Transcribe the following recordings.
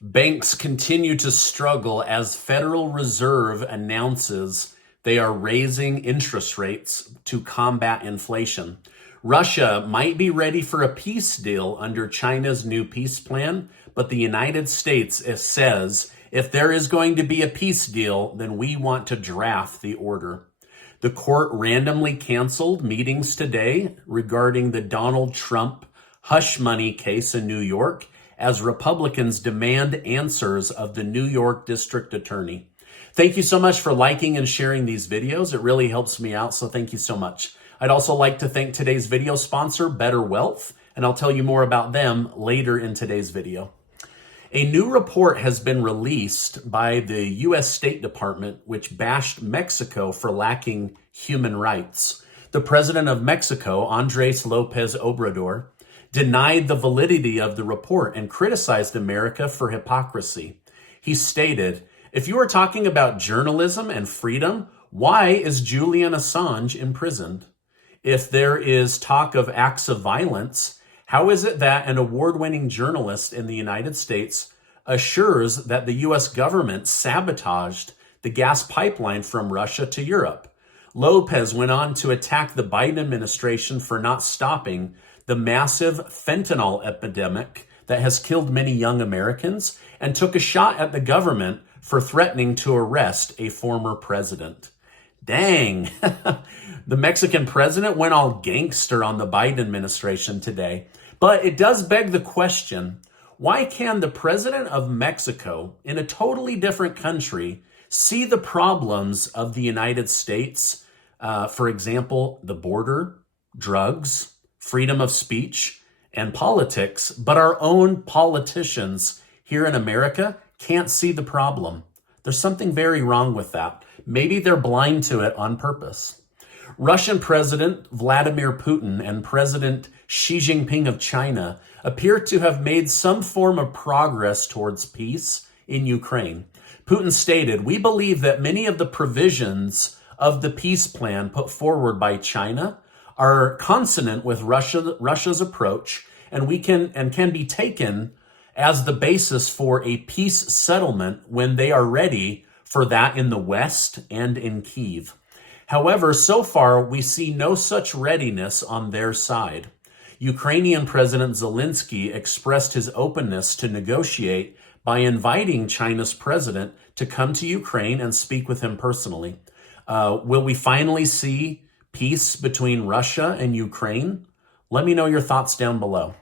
Banks continue to struggle as Federal Reserve announces they are raising interest rates to combat inflation. Russia might be ready for a peace deal under China's new peace plan, but the United States says if there is going to be a peace deal, then we want to draft the order. The court randomly canceled meetings today regarding the Donald Trump hush money case in New York as Republicans demand answers of the New York District Attorney. Thank you so much for liking and sharing these videos. It really helps me out, so thank you so much. I'd also like to thank today's video sponsor, Better Wealth, and I'll tell you more about them later in today's video. A new report has been released by the U.S. State Department, which bashed Mexico for lacking human rights. The president of Mexico, Andres Lopez Obrador, denied the validity of the report and criticized America for hypocrisy. He stated, "If you are talking about journalism and freedom, why is Julian Assange imprisoned? If there is talk of acts of violence, how is it that an award-winning journalist in the United States assures that the U.S. government sabotaged the gas pipeline from Russia to Europe?" Lopez went on to attack the Biden administration for not stopping the massive fentanyl epidemic that has killed many young Americans and took a shot at the government for threatening to arrest a former president. Dang, the Mexican president went all gangster on the Biden administration today. But it does beg the question, why can the president of Mexico in a totally different country see the problems of the United States? For example, the border, drugs, freedom of speech, and politics, but our own politicians here in America can't see the problem. There's something very wrong with that. Maybe they're blind to it on purpose. Russian President Vladimir Putin and President Xi Jinping of China appear to have made some form of progress towards peace in Ukraine. Putin stated, "We believe that many of the provisions of the peace plan put forward by China are consonant with Russia's approach, and can be taken as the basis for a peace settlement when they are ready for that in the West and in Kyiv." However, so far we see no such readiness on their side. Ukrainian President Zelensky expressed his openness to negotiate by inviting China's president to come to Ukraine and speak with him personally. Will we finally see peace between Russia and Ukraine? Let me know your thoughts down below.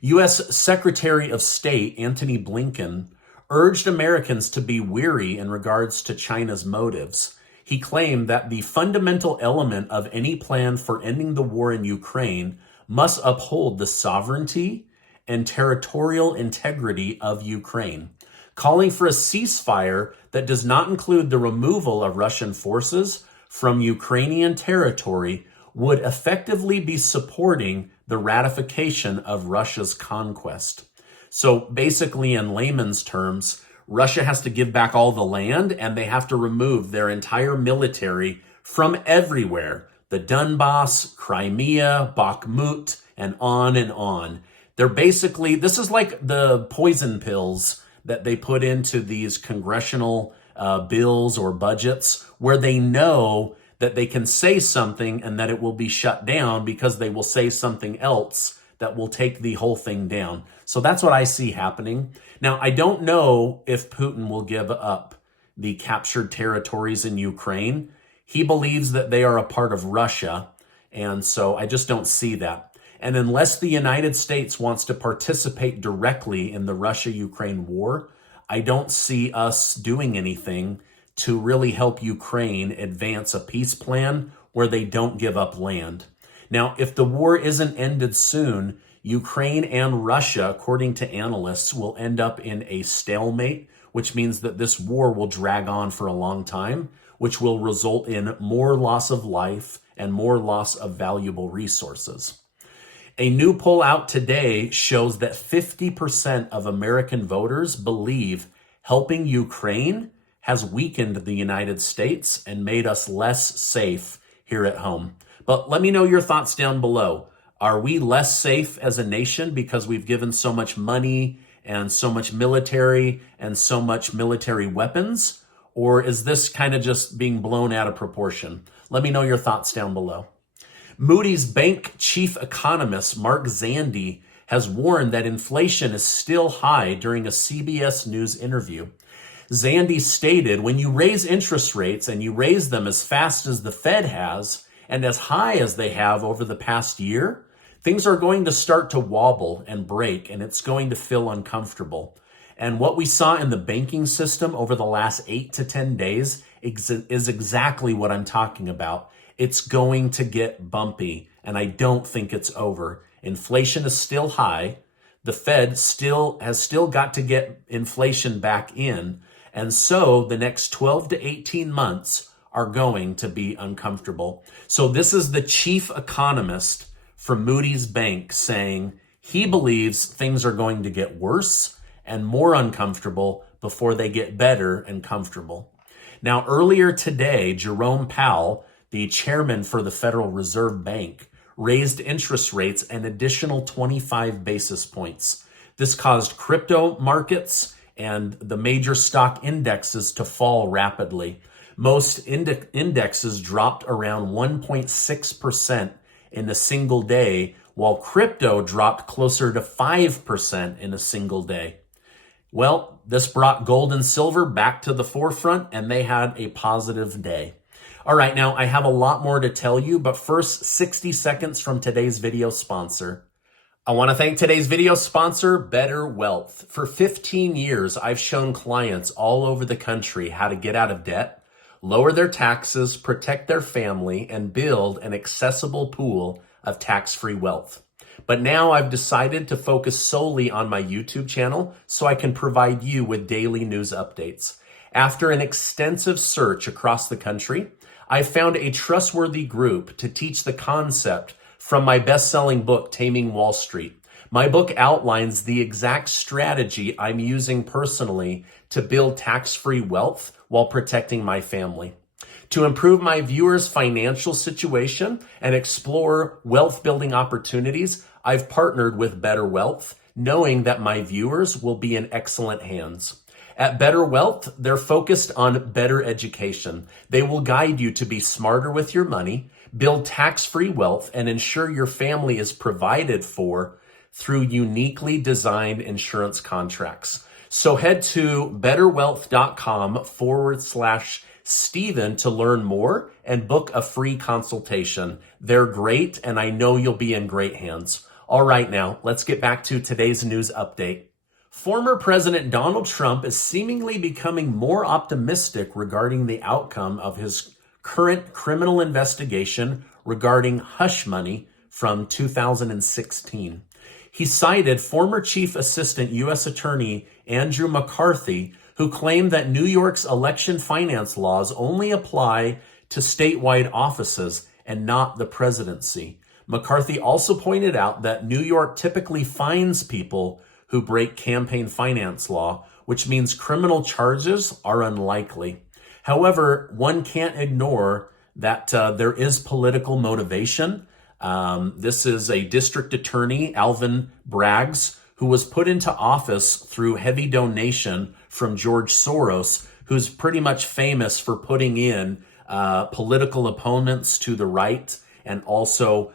U.S. Secretary of State Antony Blinken urged Americans to be wary in regards to China's motives. He claimed that the fundamental element of any plan for ending the war in Ukraine must uphold the sovereignty and territorial integrity of Ukraine, calling for a ceasefire that does not include the removal of Russian forces from Ukrainian territory would effectively be supporting the ratification of Russia's conquest. So basically, in layman's terms, Russia has to give back all the land and they have to remove their entire military from everywhere. The Donbass, Crimea, Bakhmut, and on and on. They're basically, this is like the poison pills that they put into these congressional bills or budgets where they know that they can say something and that it will be shut down because they will say something else that will take the whole thing down. So that's what I see happening. Now, I don't know if Putin will give up the captured territories in Ukraine. He believes that they are a part of Russia, and so I just don't see that. And unless the United States wants to participate directly in the Russia-Ukraine war, I don't see us doing anything to really help Ukraine advance a peace plan where they don't give up land. Now, if the war isn't ended soon, Ukraine and Russia, according to analysts, will end up in a stalemate, which means that this war will drag on for a long time, which will result in more loss of life and more loss of valuable resources. A new poll out today shows that 50% of American voters believe helping Ukraine has weakened the United States and made us less safe here at home. But let me know your thoughts down below. Are we less safe as a nation because we've given so much money and so much military and so much military weapons? Or is this kind of just being blown out of proportion? Let me know your thoughts down below. Moody's bank chief economist Mark Zandi has warned that inflation is still high during a CBS News interview. Zandi stated, when you raise interest rates and you raise them as fast as the Fed has and as high as they have over the past year, things are going to start to wobble and break, and it's going to feel uncomfortable. And what we saw in the banking system over the last 8 to 10 days is exactly what I'm talking about. It's going to get bumpy, and I don't think it's over. Inflation is still high. The Fed has still got to get inflation back in. And so the next 12 to 18 months are going to be uncomfortable. So this is the chief economist from Moody's Bank saying he believes things are going to get worse and more uncomfortable before they get better and comfortable. Now, earlier today, Jerome Powell, the chairman for the Federal Reserve Bank, raised interest rates an additional 25 basis points. This caused crypto markets and the major stock indexes to fall rapidly. Most indexes dropped around 1.6% in a single day, while crypto dropped closer to 5% in a single day. Well, this brought gold and silver back to the forefront, and they had a positive day. All right, now I have a lot more to tell you, but first, 60 seconds from today's video sponsor. I want to thank today's video sponsor, Better Wealth. For 15 years, I've shown clients all over the country how to get out of debt, lower their taxes, protect their family, and build an accessible pool of tax-free wealth. But now I've decided to focus solely on my YouTube channel so I can provide you with daily news updates. After an extensive search across the country, I found a trustworthy group to teach the concept from my best-selling book, Taming Wall Street. My book outlines the exact strategy I'm using personally to build tax-free wealth while protecting my family. To improve my viewers' financial situation and explore wealth-building opportunities, I've partnered with Better Wealth, knowing that my viewers will be in excellent hands. At Better Wealth, they're focused on better education. They will guide you to be smarter with your money, build tax-free wealth, and ensure your family is provided for through uniquely designed insurance contracts. So head to betterwealth.com/Stephen to learn more and book a free consultation. They're great, and I know you'll be in great hands. All right, now let's get back to today's news update. Former President Donald Trump is seemingly becoming more optimistic regarding the outcome of his current criminal investigation regarding hush money from 2016. He cited former Chief Assistant U.S. Attorney Andrew McCarthy, who claimed that New York's election finance laws only apply to statewide offices and not the presidency. McCarthy also pointed out that New York typically fines people who break campaign finance law, which means criminal charges are unlikely. However, one can't ignore that there is political motivation. This is a district attorney, Alvin Braggs, who was put into office through heavy donation from George Soros, who's pretty much famous for putting in political opponents to the right and also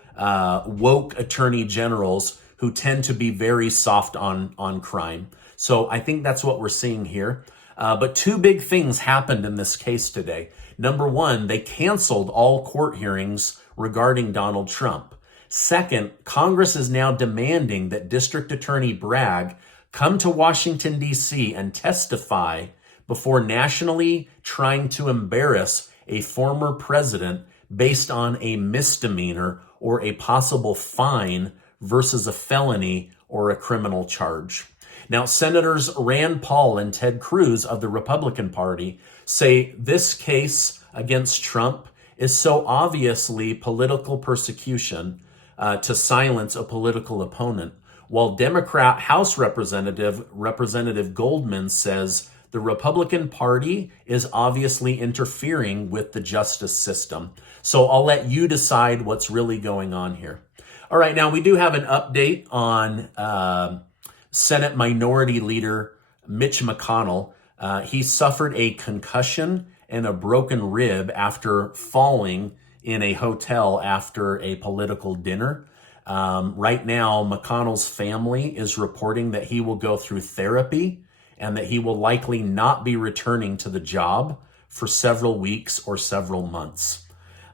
woke attorney generals who tend to be very soft on crime. So I think that's what we're seeing here. But two big things happened in this case today. Number one, they canceled all court hearings regarding Donald Trump. Second, Congress is now demanding that District Attorney Bragg come to Washington, D.C. and testify before nationally trying to embarrass a former president based on a misdemeanor or a possible fine versus a felony or a criminal charge. Now, Senators Rand Paul and Ted Cruz of the Republican Party say this case against Trump is so obviously political persecution to silence a political opponent, while Democrat House Representative Goldman says the Republican Party is obviously interfering with the justice system. So I'll let you decide what's really going on here. All right, now we do have an update on Senate Minority Leader Mitch McConnell, he suffered a concussion and a broken rib after falling in a hotel after a political dinner. Right now, McConnell's family is reporting that he will go through therapy and that he will likely not be returning to the job for several weeks or several months.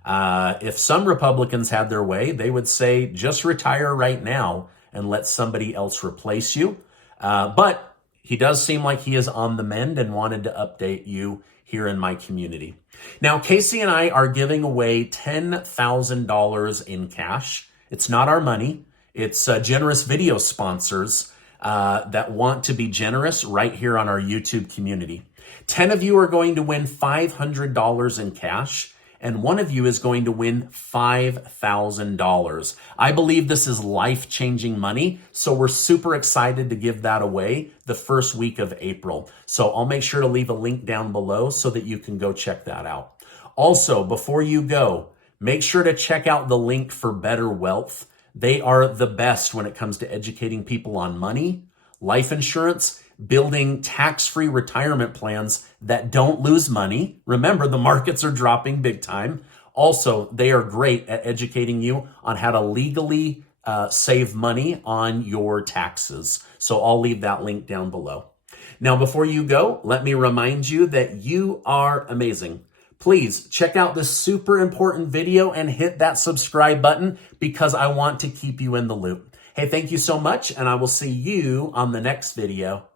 If some Republicans had their way, they would say, just retire right now and let somebody else replace you. But he does seem like he is on the mend and wanted to update you here in my community. Now, Casey and I are giving away $10,000 in cash. It's not our money. It's generous video sponsors that want to be generous right here on our YouTube community. 10 of you are going to win $500 in cash, and one of you is going to win $5,000. I believe this is life-changing money, so we're super excited to give that away the first week of April. So I'll make sure to leave a link down below so that you can go check that out. Also, before you go, make sure to check out the link for Better Wealth. They are the best when it comes to educating people on money, life insurance, building tax-free retirement plans that don't lose money. Remember, the markets are dropping big time. Also, they are great at educating you on how to legally save money on your taxes. So I'll leave that link down below. Now, before you go, let me remind you that you are amazing. Please check out this super important video and hit that subscribe button because I want to keep you in the loop. Hey, thank you so much, and I will see you on the next video.